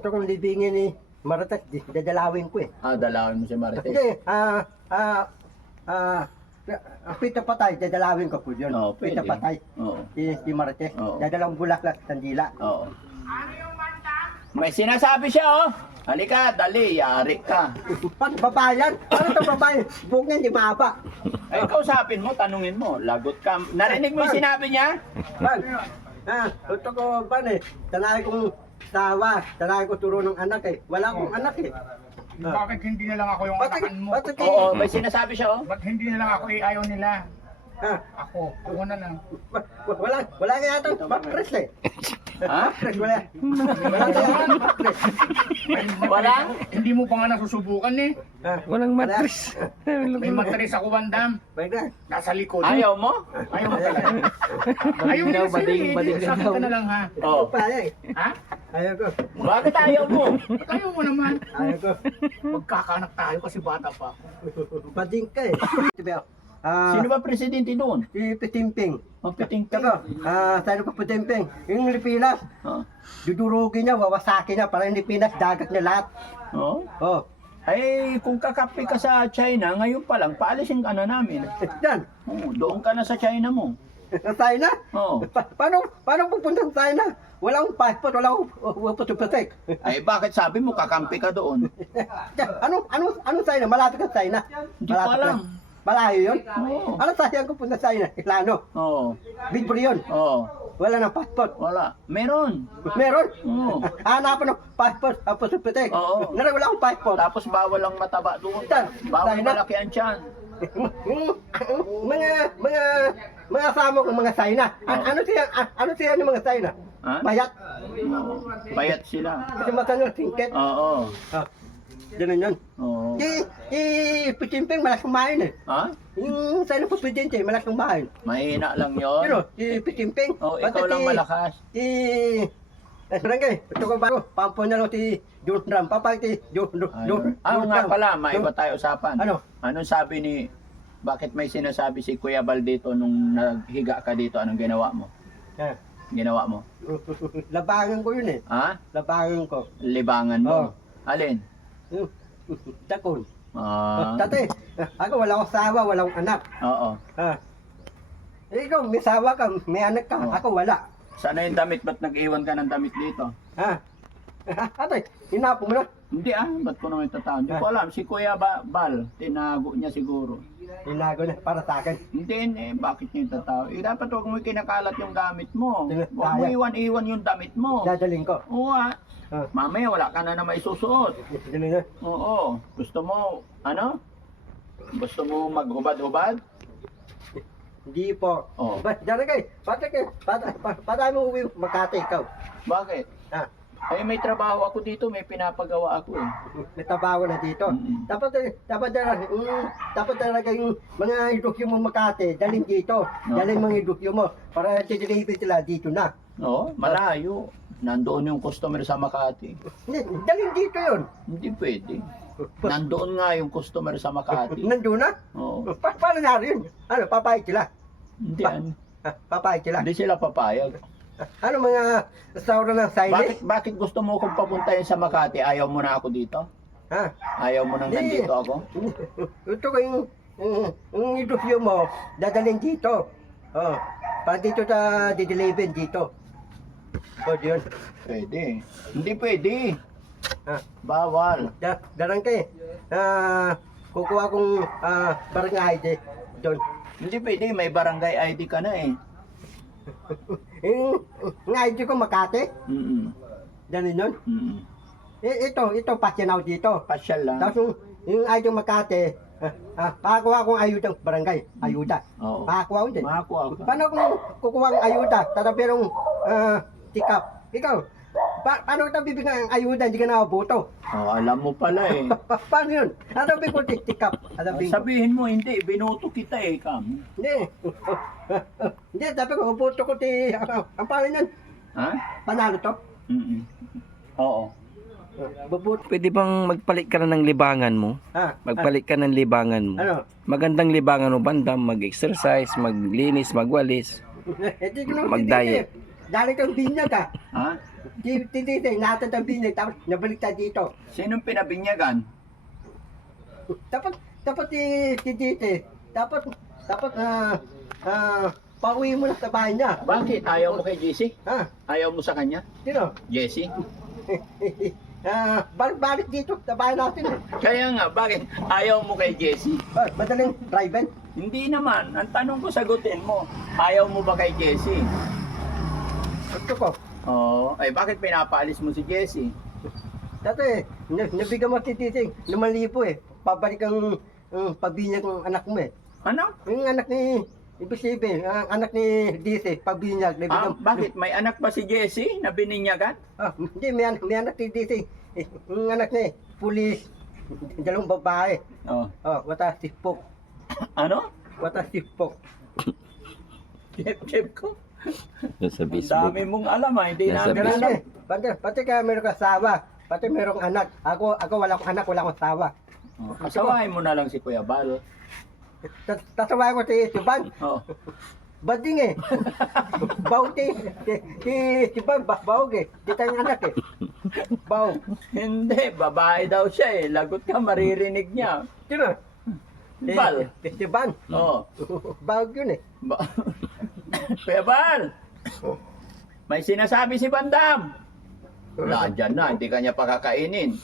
Ito kong libingin ni Marites, dadalawin ko eh. Dalawin mo si Marites. Hindi, pita patay, dadalawin ko po yun. Oo, pwede. Pita patay, Oo. si Marites. Oo. Dadalawang bulaklak, sandila. Oo. May sinasabi siya, oh. Halika, dali, yari ka. Babayan? Ano ito babayan? Buhok niya, hindi mahaba. Ay, kausapin mo, tanungin mo, lagot ka. Narinig mo yung sinabi niya? Ban, ito ko, ban eh, tanay kong tawa, tanay ko turo ng anak eh. Wala akong anak eh. Bakit hindi na lang ako yung anakan mo? Bakit Oo, may sinasabi siya, oh. Ba't hindi na lang ako ayaw nila? Ha? Ako, ako na lang. Wala nga yata, matres eh. Ha? Matres, wala. Wala nga yata, matres. Wala? Hindi mo pa nga nasusubukan eh. Walang matris. May matris ako, bandam. Pwede. Nasa likod. Ayaw mo? Ayaw mo talaga. Ayaw mo kasi. Sabi ka na lang ha. Oo. Pala eh. Ha? Ayaw ko. Bakit ayaw mo? Ba't ayaw mo naman? Ayaw ko. Magkakanak tayo kasi bata pa ako. Bading ka eh. Tibiyo. Sino ba presidente doon? Si Petimping. Mapiting Tibiyo. Saan ko Petimping? Yung Lipinas. Dudurugin niya, wawasakin niya para hindi Pinas dagat niya lahat. Oo. Oh. Ay, kung kakapi ka sa China, ngayon pa lang, paalisin ka na namin. Yan. Oo, doon ka na sa China mo. Sa China? Oo. Paano pupunta sa China? Wala akong passport, wala akong putuputik. Ay, bakit sabi mo kakampi ka doon? Ano China? Malapit ka sa China? Hindi ko alam. Malayo yun? Oo. Ano sayang ko punta sa China? Iklano? Oo. Bidburi yun? Oo. Wala ng passport. Wala. Meron. Meron? Oo. Hanapan ng passport, putuputik. Oo. Ngayon wala akong passport. Tapos bawal ang mataba doon. Saan? Bawal China? malaki ang tiyan. Mga asama ko mga China. Ano siya ng mga China? Ha? Bayat. Oo. Bayat sila. Kasi matano tingket. Oo. Ganun yun. Oo. Petimping malakas kumain eh. Ha? Yung China po presidente, malakas kumain. Mahina lang yon. Pero si Petimping. Oh, ikaw lang malakas. Barangay, ito ko bago. Pampon na lang si John Ram. Papa si John Nga pala, maiba tayo usapan. Ano? Anong sabi ni, bakit may sinasabi si Kuya Bal dito nung naghiga ka dito, anong ginawa mo? Ginawa mo? Labangan ko yun eh. Ha? Labangan ko. Libangan mo? Oo. Alin? Takon. Ah, Tate, ako wala akong sawa, wala akong anak. oo. Ikaw, may sawa ka, may anak ka. Oo. Ako wala. Sana yung damit, ba't nag-iwan ka ng damit dito? Ate, hinapo mo na. Hindi ba't ko naman itatawag? Hindi ko alam, si Kuya Bal, tinago niya siguro. Hinago na para sa akin. Hindi, bakit niya itatawag? Dapat huwag mo kinakalat yung gamit mo. Huwag mo Sayang. iwan-iwan yung damit mo. Dadaling ko. Oo Mamaya wala ka na maisusuot. Dadaling na. Oo. Gusto mo, Gusto mo maghubad-hubad? Hindi po. Oo. Patay mo uwi, Makati ikaw. Bakit? Ay, may trabaho ako dito, may pinapagawa ako eh. May trabaho na dito. Mm-mm. Dapat talaga yung mga idukyo mo Makati, dalhin dito. Dalhin mga idukyo mo para dideliver sila dito na. Oo, malayo. Nandoon yung customer sa Makati. Hindi, dalhin dito yun. Hindi pwede. Nandoon nga yung customer sa Makati. Nandun na? Oo. Paano na rin? Ano, papayag sila? Hindi, Papayag sila? hindi sila papayag. Ano mga restaurant ng Chinese? Bakit gusto mo kung papuntahin sa Makati? Ayaw mo na ako dito? Ayaw mo nang Hindi. nandito ako? Ito ko yung idukyo mo, dadalhin dito. Para dito sa dideliver dito. Pwede yun. Pwede. Hindi pwede. Bawal. Darang ka eh. Kukuha kong barangay ID doon. Hindi pwede. May barangay ID ka na eh. Yung ID ko Makati. Ganun yun. Ito pasyanaw dito. Pasyal lang. Tapos yung ID ko Makati, pakakuha kong ayuda barangay. Ayuda. Oo. Pakakuha ko din. Makakuha ka. Paano kung kukuha ng ayuda, tatapirong tikap? Ikaw, paano kita bibigyan ng ayuda, hindi ka nakaboto? Alam mo pala eh. Paano yun? Tatapin ko tikap. Sabihin mo, hindi. Binoto kita eh, Kam. Hindi. Hindi, sabi ko, boto ko ang pangalan yan. Ha? Panalo to. Oo. Bubuto. Pwede bang magpalit ka na ng libangan mo? Magpalit ka ng libangan mo. Ano? Magandang libangan mo, bandam. Mag-exercise, maglinis, magwalis. Hindi ko naman Mag-diet. Dali kang binyag Ha? Titite, natatabi niya, tapos nabalik tayo dito. Sinong pinabinyagan? Dapat titite, dapat, pauwi mo na sa bahay niya. Bakit? Ayaw mo kay Jessie? Ha? Ayaw mo sa kanya? Sino? Jessie? Balik dito sa bahay natin. Kaya nga, bakit ayaw mo kay Jessie? Madaling drive-in. Hindi naman. Ang tanong ko, sagutin mo. Ayaw mo ba kay Jessie? Gusto ko. Oo. Ay, bakit pinapaalis mo si Jessie? Dati, nabigyan mo tititing 5,000 eh. Pabalik ang pabinyag ng anak mo eh. Ano? Yung anak ni Ibisibe, ang anak ni DC, pabinyag. Bakit? May anak ba si Jessie na bininyagan? Hindi, may anak ni DC. Yung anak ni pulis, dalawang babae. Oo. Wata sipok. Ano? Wata sipok. Chip ko. Sa Ang dami mong alam ha. Hindi Nasa namin Facebook. alam. Pati ka meron ka asawa. Pati merong anak. Ako wala akong anak, wala akong asawa. Asawahin mo na lang si Kuya Bal. Tasaway ko si Ban. Oo. Bading eh. Baw si Ban, bawag eh. Di tayong anak eh. Baw. Hindi, babae daw siya eh. Lagot ka, maririnig niya. Sino? Bal. Si Ban. Oo. Bawag yun eh. Kuya Bal! May sinasabi si Bandam. Wala, dyan na. Hindi ka niya pakakainin.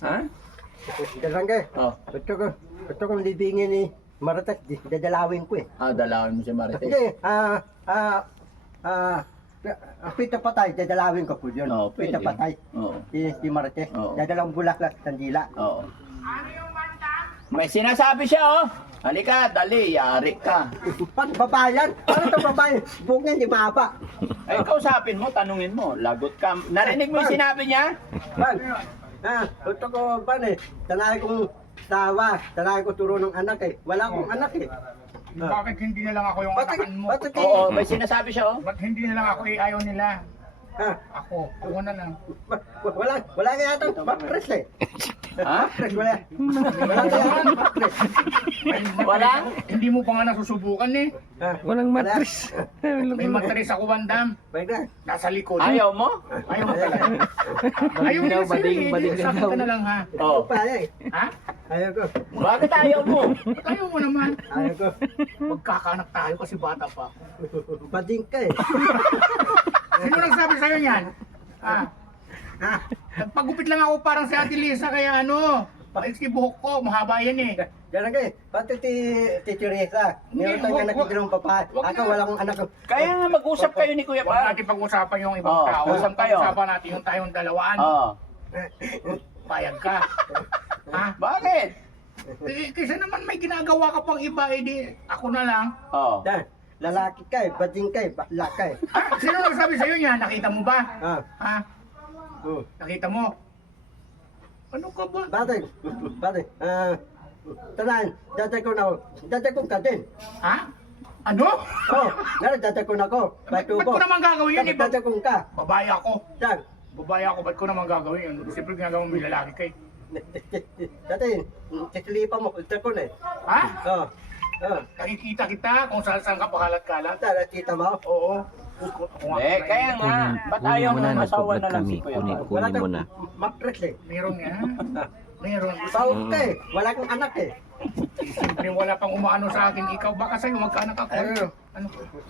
Ha? Dalangga. Oh. Gusto kong libingin ni Marites. Dadalawin ko eh. Dalawin mo si Marites. Hindi, pita patay, dadalawin ko po yun. Oo, pwede. Pita patay. Oo. Si Marites. Oo. Dadalawang bulaklak, sandila. Oo. May sinasabi siya, oh. Halika, dali, yari ka. Babayan? Ano ito babayan? Buhok niya, hindi mahaba. Ay, kausapin mo, tanungin mo. Lagot ka. Narinig mo yung sinabi niya? Ban, gusto ko, ban eh. Tanay kong tawa, tanay ko turo ng anak eh. Wala akong anak eh. Bakit hindi na lang ako yung anakan mo? Bakit Oo, may sinasabi siya, oh. Ba't hindi na lang ako ayaw nila? Ha? Ako, ako na lang. Wala nga yata mattress eh. Ha? Mattress, wala. Wala nga yata mattress. Wala? Hindi mo pa nga nasusubukan eh. Walang mattress. May matris ako, Bandam. Baik na. Nasa likod. Ayaw mo? Ayaw mo talaga. Ayaw mo daw, na sa'yo bading eh. daw. Sabi ka na lang ha. Oo. Paya eh. Ha? Ayaw ko. Bakit ayaw mo? Ba't ayaw mo naman? Ayaw ko. Magkakanak tayo kasi bata pa. Bading ka eh. Sino nagsabi sa'yo niyan? Ha? Ha? Nagpagupit lang ako parang si Ate Lisa kaya ano. Paiksi buhok ko, mahaba yan eh. Diyan ka eh. Pati si Teresa. Meron tayong anak ng dalawang babae. Ako wala akong anak. Kaya nga mag-usap kayo ni Kuya Huwag Bal. natin pag-usapan yung ibang Oo, tao. usap kayo. Pag-usapan natin yung tayong dalawaan. Oo. Payag ka. Ha? Bakit? Kasi naman may ginagawa ka pang iba, eh di ako na lang. Oo. Dan, lalaki ka eh. Bading ka eh. Bakla ka eh. Sino nagsabi sa'yo niya? Nakita mo ba? Ha? Ha? Hmm. Nakita mo? Ano ka ba? Bakit? Bakit? Tanan, dadagkong ka din. Ha? Ano? Oh, dadagkong ako. Ba't ko naman gagawin yun? Dadagkong ka. Babae ako. Dan, Babae ako, ba't ko naman gagawin yun? Siyempre ginagawa mo may lalaki kay. dati, titilipan mo, dadagkong eh. Ha? Oh, Nakikita kita kung saan ka pakalat-kalat. nakita mo? Oo. Kaya nga. Ba't ayaw mo na masawa na lang si Kuya Bal? Wala Kunin mo na. kang mattress eh. Meron nga. Meron. Bawag ka eh. Wala kang anak eh. Siyempre wala pang umaano sa akin. Ikaw baka sa'yo magkaanak ako. Ano?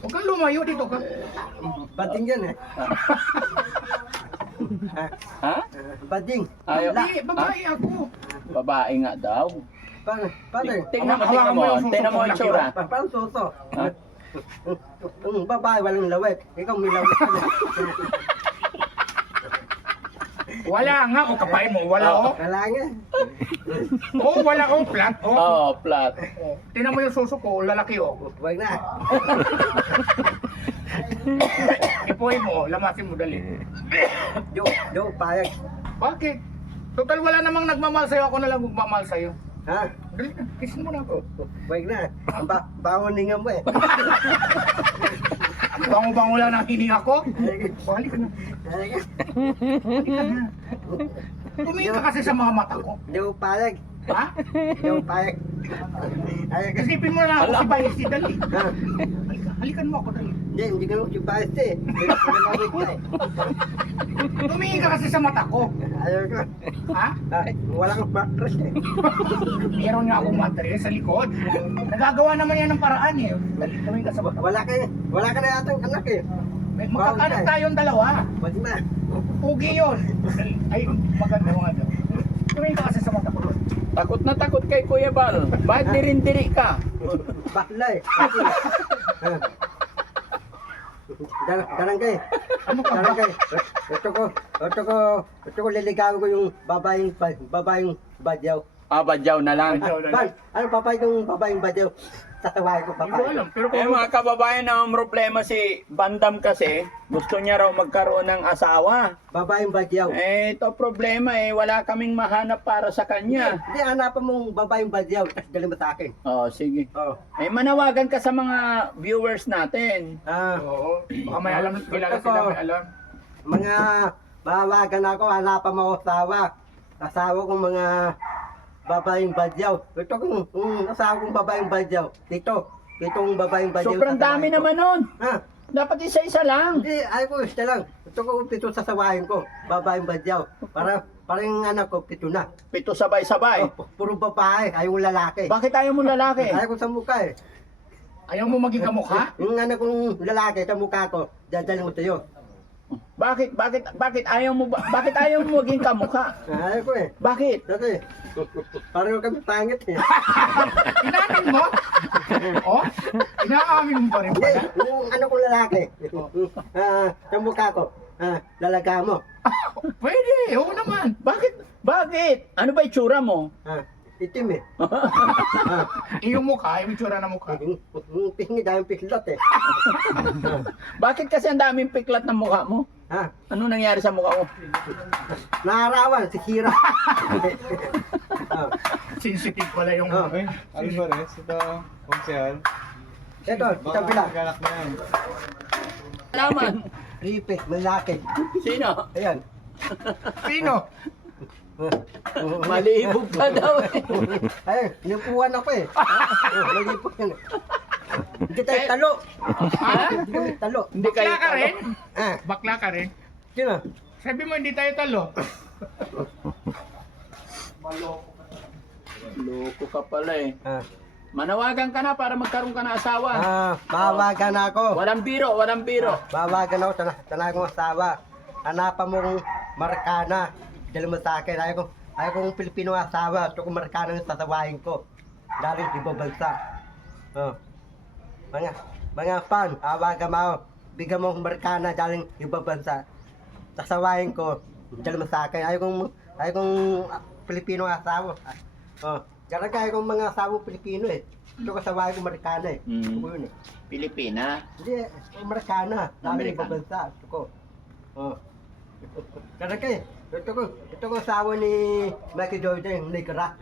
Huwag kang lumayo dito ka. Bading yan eh. Ha? Bading. Ayaw. Hindi, babae ako. Babae nga daw. Padre, Tingnan mo, Hawakan mo yung suso tingnan mo ko, yung tsura. parang suso. Ha? Ang babae walang lawet. Ikaw may lawet ka na. Wala nga, o kapay mo. Wala o. Wala nga. Oo, wala o. Flat o. Oo, flat. Tingnan mo yung suso ko, lalaki o. Wag na. Ipuhin mo, lamasin mo dali. Yo, payag. Bakit? Total wala namang nagmamahal sa'yo, ako na lang magmamahal sa'yo. Ha? Dali na, kissin mo na ako. Wag na. Bawoningan mo eh. Bango-bango lang ng hininga ko. O, halika na. Halika. Halika na. Tumingin ka kasi sa mga mata ko. Yo, payag. Ha? Yo, payag. Halika. Isipin mo na lang ako si Bayes, dali. Ha? Halika, halikan mo ako dali. Hindi ka naman si Baste eh. Pinapagawin ka eh. Tumingin ka kasi sa mata ko. Ayaw ko. Ha? Wala kang mattress eh. Meron nga akong mattress sa likod. Nagagawa naman yan ng paraan eh. Tumingin ka sa mata ko. Wala ka na yatang anak eh. Magkakanak tayong dalawa. Wag na. Pugi yun. Ay, maganda mga daw. Tumingin ka kasi sa mata ko. Takot na takot kay Kuya Bal. Bakit dirindiri ka? Bakla eh. Darang kay. Ano ka ba? Darang kay. Ito ko liligawan ko yung babaeng badyaw. Badyaw na lang. Ban, ano babaeng badyaw? Tatawain ko Hindi ko alam. Pero Eh mga kababayan, ang problema si Bandam kasi, gusto niya raw magkaroon ng asawa. Babaeng badyaw. Eh, ito problema eh, wala kaming mahanap para sa kanya. Hindi, hanapan mong babaeng badyaw. Tapos dali mo sa akin. Oh, sige. Oh. Eh, manawagan ka sa mga viewers natin. Oo. Baka may alam, kilala sila may alam. Mga mawagan ako, hanapan mo asawa. Asawa kong mga babaeng badyaw. Ito kung asawa kong babaeng badyaw. Itong babaeng badyaw. Sobrang dami naman nun. Ha? Dapat isa-isa lang. Hindi, ayaw ko, isa lang. Ito ko, 7 sasawahin ko. Babaeng badyaw. Parang yung anak ko, 7 na. 7 sabay-sabay. Puro babae, ayaw lalaki. Bakit ayaw mo lalaki? Ayaw ko sa mukha eh. Ayaw mo maging kamukha? Yung anak kong lalaki sa mukha ko, dadalhin ko sa'yo. Bakit ayaw mo maging kamukha? Ayaw ko eh. Bakit? Kasi, parang kami pangit eh. Inamin mo? Oh? Inaamin mo pa rin Hindi, pala? yung anak kong lalaki, sa mukha ko, lalaga mo. Pwede, oo naman. Bakit? Ano ba itsura mo? Itim eh. Yung mukha, yung itsura ng mukha. Yung pisngi dahil pislot eh. Bakit kasi ang daming piklat ng mukha mo? Ano nangyari sa mukha mo? Naarawan, si Kira. Sensitive pala yung... Alvarez, ito, konsyal. Ito, kabila. Galak na yan. Alaman. Ripe, malaki. Sino? Ayan. Sino? Malibog ka daw eh. Ay, nipuan ako eh. Malipog yan. Hindi tayo talo. Ha? Hindi kami talo. Hindi kayo Bakla ka rin? Ah, Bakla ka rin? sino? Sabi mo hindi tayo talo. Loko ka pala eh. Ah, Manawagan ka na para magkaroon ka ng asawa. bawagan ako. Walang biro. Bawagan ako, tanay kong asawa. Hanapan mo kong Marikana. Dali mo sa akin. Ayaw kong Pilipino asawa. Ito kong Marikana yung sasawahin ko. Dahil ibang bansa. Mga fan, awagan mo ako. Bigyan mo kong Marikana dahil ibang bansa. Sasawahin ko. Dali mo sa akin. Ayaw kong Pilipino asawa. Kaya ayaw kong mga asawa Pilipino eh. Ito kasawahin ko Marikana eh. Ito ko yun eh. Pilipina. Hindi, Amerikana. Dami ibang bansa. Ito ko. Kaya ito ko asawa ni Michael Jordan, Nicara.